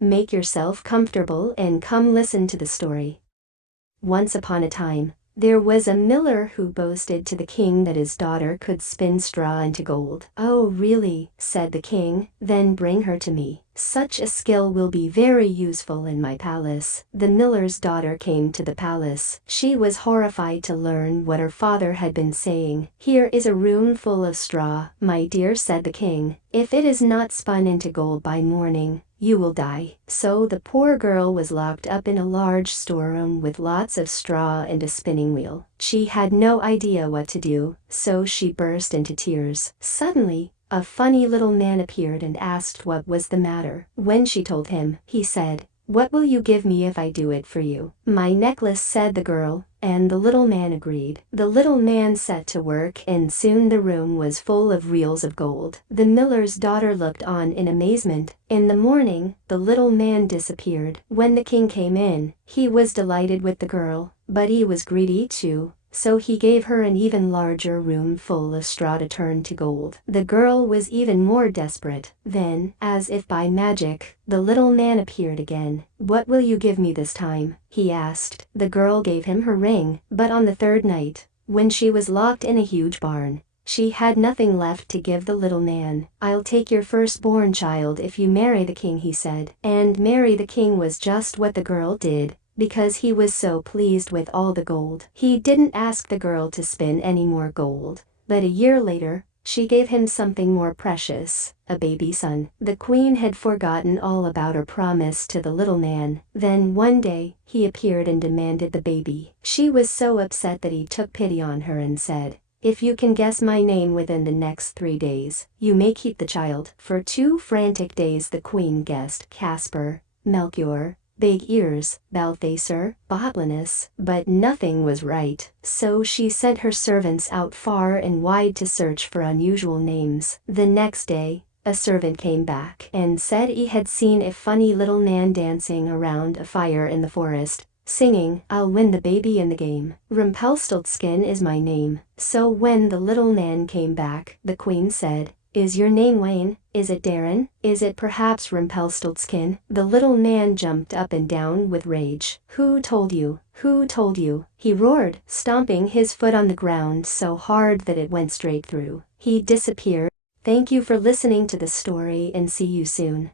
Make yourself comfortable and come listen to the story. Once upon a time, there was a miller who boasted to the king that his daughter could spin straw into gold. "Oh, really?" said the king. "Then bring her to me. Such a skill will be very useful in my palace." The miller's daughter came to the palace. She was horrified to learn what her father had been saying. "Here is a room full of straw, my dear," said the king. "If it is not spun into gold by morning, you will die." So the poor girl was locked up in a large storeroom with lots of straw and a spinning wheel. She had no idea what to do, so she burst into tears. Suddenly, a funny little man appeared and asked what was the matter. When she told him, he said, "What will you give me if I do it for you?" "My necklace," said the girl, and the little man agreed. The little man set to work and soon the room was full of reels of gold. The miller's daughter looked on in amazement. In the morning, the little man disappeared. When the king came in, he was delighted with the girl, but he was greedy too. So he gave her an even larger room full of straw to turn to gold. The girl was even more desperate. Then, as if by magic, the little man appeared again. "What will you give me this time?" he asked. The girl gave him her ring, but on the third night, when she was locked in a huge barn, she had nothing left to give the little man. "I'll take your firstborn child if you marry the king," he said. And marry the king was just what the girl did, because he was so pleased with all the gold. He didn't ask the girl to spin any more gold, but a year later, she gave him something more precious, a baby son. The queen had forgotten all about her promise to the little man. Then one day, he appeared and demanded the baby. She was so upset that he took pity on her and said, "If you can guess my name within the next 3 days, you may keep the child." For 2 frantic days the queen guessed Casper, Melchior, Big Ears, Balthasar, Botlinus, but nothing was right. So she sent her servants out far and wide to search for unusual names. The next day, a servant came back and said he had seen a funny little man dancing around a fire in the forest, singing, "I'll win the baby in the game. Rumpelstiltskin is my name." So when the little man came back, the queen said, "Is your name Wayne? Is it Darren? Is it perhaps Rumpelstiltskin?" The little man jumped up and down with rage. "Who told you? Who told you?" he roared, stomping his foot on the ground so hard that it went straight through. He disappeared. Thank you for listening to the story and see you soon.